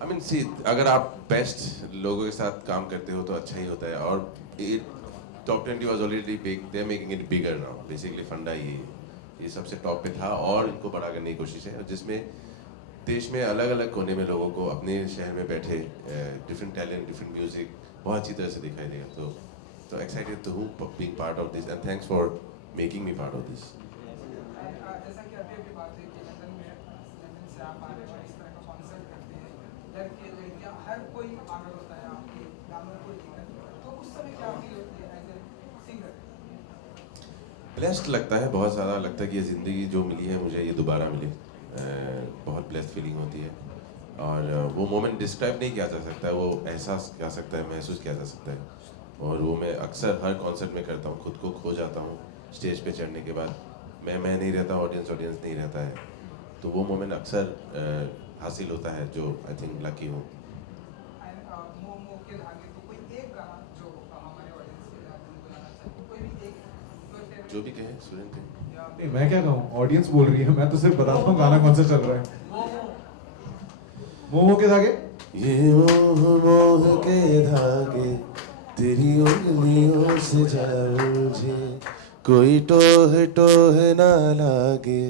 I mean सी, अगर आप best लोगों के साथ काम करते हो तो अच्छा ही होता है। और top 20 was already big, they are making it bigger now. Basically फंडा ये सबसे टॉप पे था और इनको बड़ा करने की कोशिश है, जिसमें देश में अलग अलग कोने में लोगों को अपने शहर में बैठे डिफरेंट टैलेंट, डिफरेंट म्यूजिक बहुत अच्छी तरह से दिखाई देगा। तो excited to being part of this and thanks for making me part of this. जैसा कि अभी अभी बात हुई कि लंदन से आप आ रहे हो, इस तरह का कॉन्सर्ट करते हैं, लड़के लड़कियां हर कोई पागल होता है आपके गानों को लेकर, तो उस समय क्या फील होती है एज ए सिंगर? ब्लेस्ड लगता है, बहुत ज़्यादा लगता है कि ये ज़िंदगी जो मिली है मुझे ये दोबारा मिली। बहुत ब्लेस्ड फीलिंग होती है और वो मोमेंट डिस्क्राइब नहीं किया जा सकता है, वो एहसास किया सकता है, महसूस किया जा सकता है। और वो मैं अक्सर हर कॉन्सर्ट में करता हूँ, खुद को खो जाता हूँ स्टेज पे चढ़ने के बाद। मैं नहीं रहता, ऑडियंस नहीं रहता है, तो वो मोमेंट अक्सर हासिल होता है, जो आई थिंक लकी हूँ। जो भी कहे सुरेंद्र थे। नहीं, मैं क्या कहूँ, ऑडियंस बोल रही है, मैं तो सिर्फ बताता हूँ गाना कौन सा चल रहा है। मोह के धागे, ये मोह के धागे तेरी उंगलियों से जा उलझे, कोई टोह टोह ना लागे,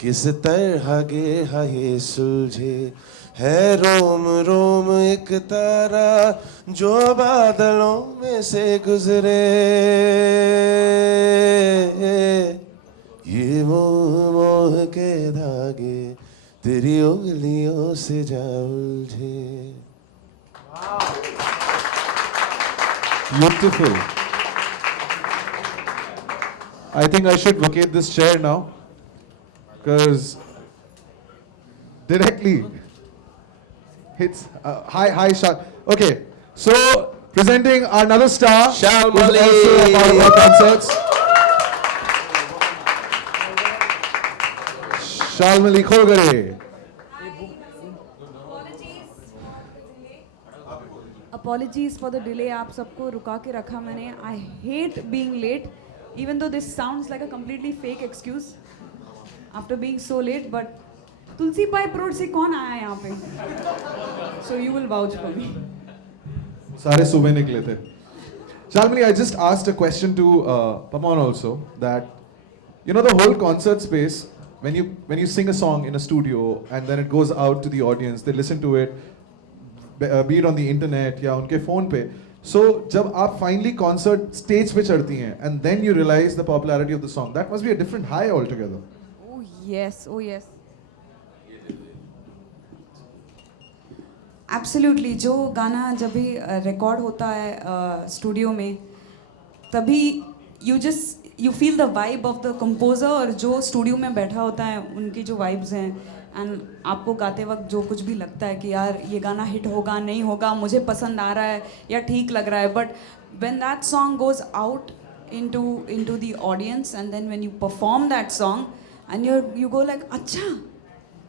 किस तरह गे ये सुलझे, है रोम रोम एक तारा जो बादलों में से गुजरे, ये मोह मोह के धागे तेरी उंगलियों से जा उलझे। beautiful. I think I should vacate this chair now, because directly hits hi Shal. Okay, so presenting another star who's Shalmali. also a part of our concerts. Shalmali Khorgare. Apologies for the delay. आप सबको रुका के रखा मैंने. I hate being late, even though this sounds like a completely fake excuse after being so late. But Tulsi pipe road से कौन आया यहाँ पे? So you will vouch for me. सारे सुबह निकले थे. Shalmali, I just asked a question to Paman also, that you know the whole concert space, when you sing a song in a studio and then it goes out to the audience, they listen to it, be it on the internet या उनके phone पे. So जब आप finally concert stage पे चढ़ती हैं and then you realize the popularity of the song, that must be a different high altogether. Oh yes, oh yes. Absolutely. जो गाना जब भी रिकॉर्ड होता है स्टूडियो में, तभी you feel the vibe of the composer, और जो स्टूडियो में बैठा होता है उनकी जो vibes हैं, एंड आपको गाते वक्त जो कुछ भी लगता है कि यार ये गाना हिट होगा नहीं होगा, मुझे पसंद आ रहा है या ठीक लग रहा है, but when that song goes out into the audience and then when you perform that song and you go like, अच्छा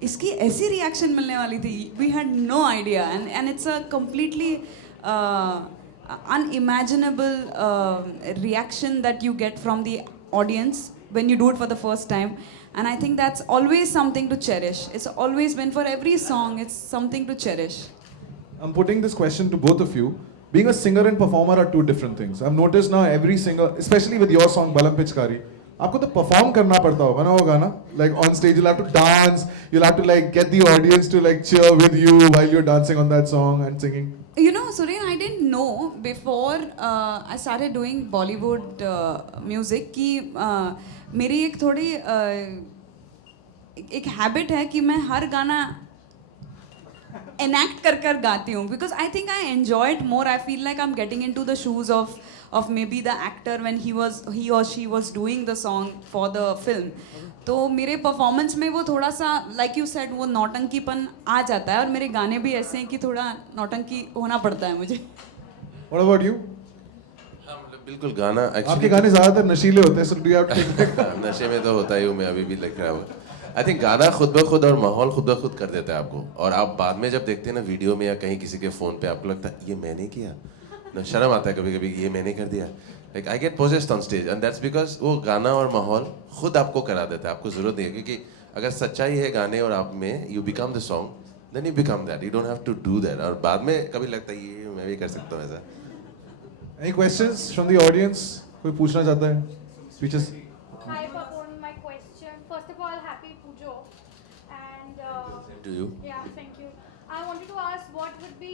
इसकी ऐसी रिएक्शन मिलने वाली थी, we had no idea, and it's a completely unimaginable reaction that you get from the audience when you do it for the first time. And I think that's always something to cherish. It's always been, for every song, it's something to cherish. I'm putting this question to both of you. Being a singer and performer are two different things. I've noticed now every singer, especially with your song Balam Pichkari, आपको तो perform करना पड़ता होगा ना वो गाना. Like on stage you'll have to dance, you'll have to like get the audience to like cheer with you while you're dancing on that song and singing. You know, Surya, I didn't know before I started doing Bollywood music कि मेरी एक थोड़ी एक habit है कि मैं हर गाना enact कर गाती हूँ, because I think I enjoy it more. I feel like I'm getting into the shoes of maybe the actor when he or she was doing the song for the film. तो मेरे performance में वो थोड़ा सा like you said वो नौटंकीपन आ जाता है, और मेरे गाने भी ऐसे हैं कि थोड़ा नौटंकी होना पड़ता है मुझे. What about you? बिल्कुल गाना आपके गाने ज़्यादातर नशीले होते हैं, so do you have to take नशे में तो होता ही हूँ मैं, अभी भी लग रहा हूँ. आई थिंक गाना खुद ब खुद और माहौल खुद ब खुद कर देता है आपको, और आप बाद में जब देखते हैं ना वीडियो में या कहीं किसी के फ़ोन पे, आपको लगता है ये मैंने किया ना, शर्म आता है कभी कभी ये मैंने कर दिया. Like I get possessed on stage, and that's because वो गाना और माहौल खुद आपको करा देता है, आपको ज़रूरत नहीं है, क्योंकि अगर सच्चाई है गाने और आप में, you become the song, then you become that. You don't have to do that. और बाद में कभी लगता है ये मैं भी कर सकता हूँ ऐसा. Any questions from the audience? कोई पूछना चाहता है? Speeches. Hi, Pawan. My question. First of all, happy Pujo. And Do you? yeah, thank you. I wanted to ask what would be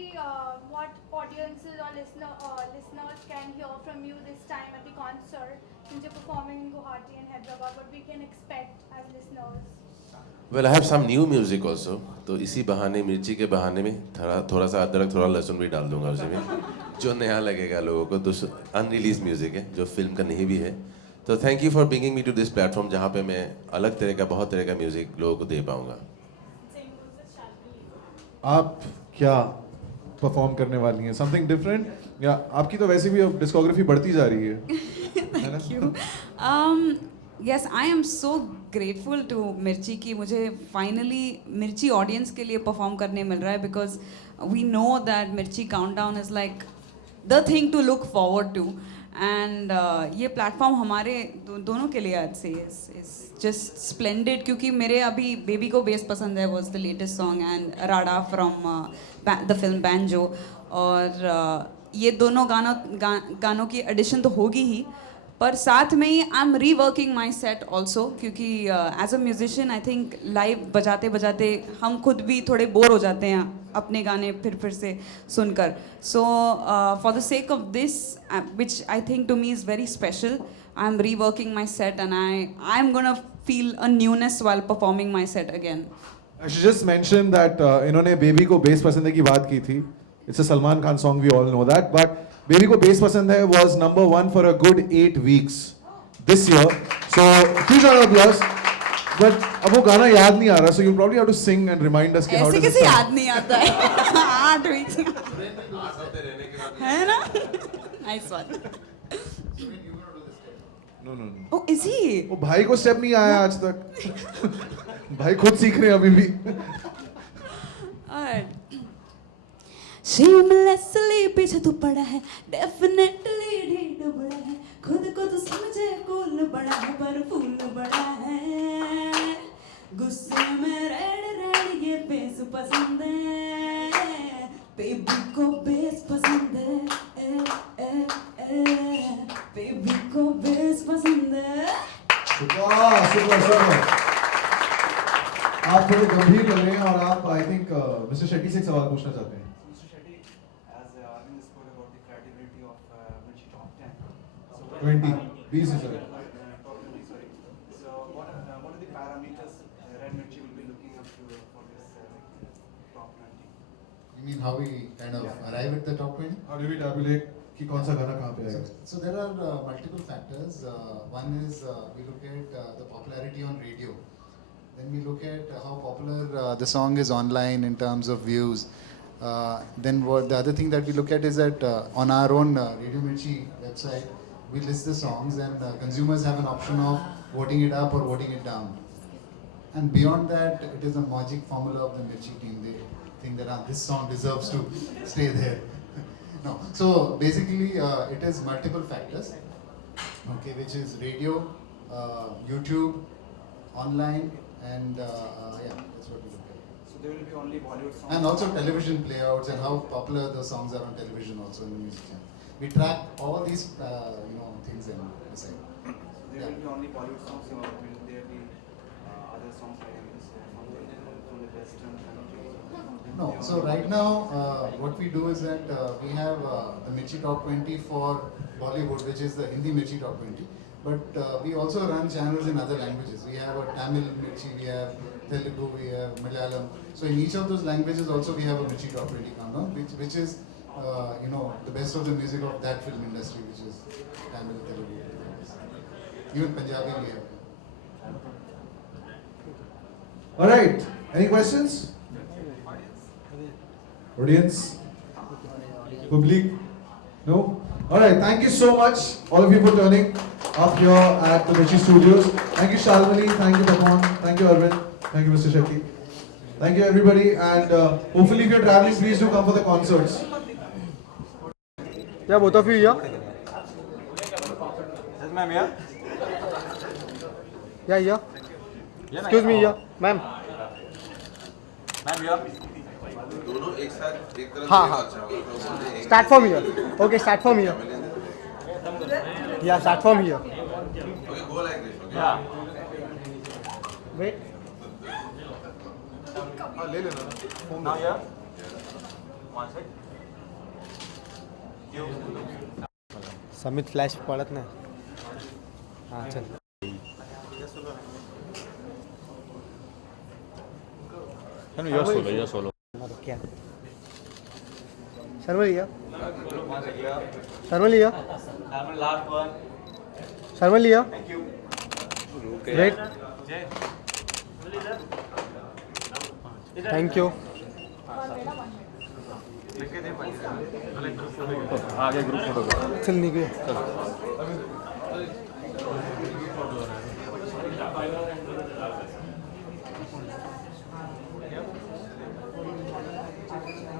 what audiences or listeners can hear from you this time at the concert, since you're performing in Guwahati and Hyderabad. What we can expect as listeners. Well, I have some new music also. तो इसी बहाने, मिर्ची के बहाने में थोड़ा सा अदरक, थोड़ा लहसुन भी डाल दूंगा उसमें, जो नया लगेगा लोगों को. तो अनरिलीज म्यूजिक है जो फिल्म का नहीं भी है. तो thank you for bringing me to this platform जहाँ पे मैं अलग तरह का, बहुत तरह का म्यूजिक लोगों को दे पाऊंगा. आप क्या परफॉर्म करने वाली हैं? समथिंग डिफरेंट, या आपकी तो वैसे भी अब डिस्कोग्राफी बढ़ती जा रही है? Thank you. Yes, I am so grateful to मिर्ची कि मुझे finally मिर्ची audience के लिए perform करने मिल रहा है, because we know that मिर्ची countdown is like the thing to look forward to, and ये platform हमारे दोनों के लिए आज से is just splendid, क्योंकि मेरे अभी बेबी को बेस पसंद है was the latest song, and Rada from the film Banjo, और ये दोनों गानों की एडिशन तो होगी ही, पर साथ में ही I am reworking my set also, क्योंकि as a musician I think live बजाते बजाते हम खुद भी थोड़े बोर हो जाते हैं अपने गाने फिर से सुनकर. So for the sake of this which I think to me is very special, I am reworking my set, and I am gonna feel a newness while performing my set again. I should just mention that इन्होंने baby को bass पसंद है की बात की थी. It's a Salman Khan song, we all know that, but baby को bass पसंद है was number 1 for a good 8 weeks this year. So huge round of applause. But अब वो गाना याद नहीं आ रहा, so you'll probably have to sing and remind us कि how ऐसे does it कैसे sound? याद नहीं आता है? 8 weeks है ना? Nice one. No. Oh, is he? वो भाई को स्टेप नहीं आया आज तक. भाई खुद सीख रहे हैं अभी भी. Alright. Shamelessly पीछे तू पड़ा है, definitely ढीठ बड़ा है, खुद को तो समझे कूल बड़ा है, पर फूल बड़ा है. गुस्से में रेड ये बेस पसंद है, बेबी को बेस पसंद है, बेबी को बेस पसंद है. सुपर. आप थोड़े गंभीर लग रहे हैं, और आप आई थिंक मिस्टर शेट्टी से एक सवाल पूछना चाहते हैं. Mr. Shetty, as Arvind spoke about the credibility of Mirchi Top 10. So 20, 20 is right. Top 20, sorry. So what are the parameters Red Mirchi will be looking up to for this top 20? You mean how we kind of arrive at the top 20? How do we tabulate कि कौन सा गाना कहाँ पे आएगा? So there are multiple factors. One is we look at the popularity on radio. Then we look at how popular the song is online in terms of views. Then the other thing that we look at is that on our own Radio Mirchi website, we list the songs, and consumers have an option of voting it up or voting it down. And beyond that, it is a magic formula of the Mirchi team. They think that this song deserves to stay there. No. So basically, it is multiple factors, okay, which is radio, YouTube, online, and yeah, that's what we look at. So there will be only Bollywood songs. And also television playouts and how popular the songs are on television also in the music channel. We track all these things and decide. So there will be only Bollywood songs, or will there be other songs like this from the western countries? No. So right now, what we do is that we have the Mirchi Top 20 for Bollywood, which is the Hindi Mirchi Top 20. But we also run channels in other languages. We have a Tamil Mirchi, we have Telugu, we have Malayalam. So in each of those languages also we have a Mirchi Top 20 countdown, which is the best of the music of that film industry, which is Tamil, Telugu. Even Punjabi we have. All right. Any questions? Audience? Public? No? All right. Thank you so much, all of you, for turning up here at the Mirchi Studios. Thank you, Shalmali. Thank you, Pawan. Thank you, Arvind. Thank you, Mr. Shetty. Thank you, everybody. And hopefully, if you're traveling, please do come for the concerts. Yeah, both of you, yeah. Ma'am, yeah? Yeah, yeah. Excuse me, yeah. Ma'am. Ma'am, yeah? दोनों एक साथ एक तरफ हाँ, देना हाँ. अच्छा होगा, तो बोलते हैं एक Start from here. Okay, start from here. Yeah, start from here. Okay, go like this, okay? Yeah. Wait. Now, yeah? One sec. You. Samit flash पडत नाही. हां चल. You're solo. क्या? शर्मलिया. शर्मलिया. Last one. शर्मलिया. Thank you. Wait. Jay. Thank you. आगे group photo चल निघूया.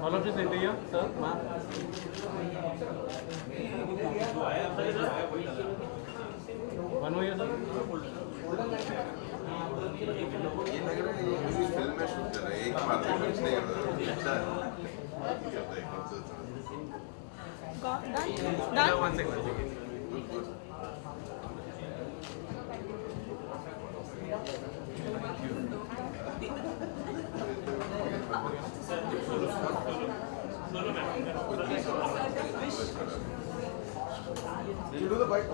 All of you sent here, sir, ma'am. One more here, sir. ये लग रहा है ये किसी फिल्म में शूट कर रहे हैं, एक बार में कुछ नहीं कर रहा है। अच्छा है। करता है, करता है। One second. You do the bike.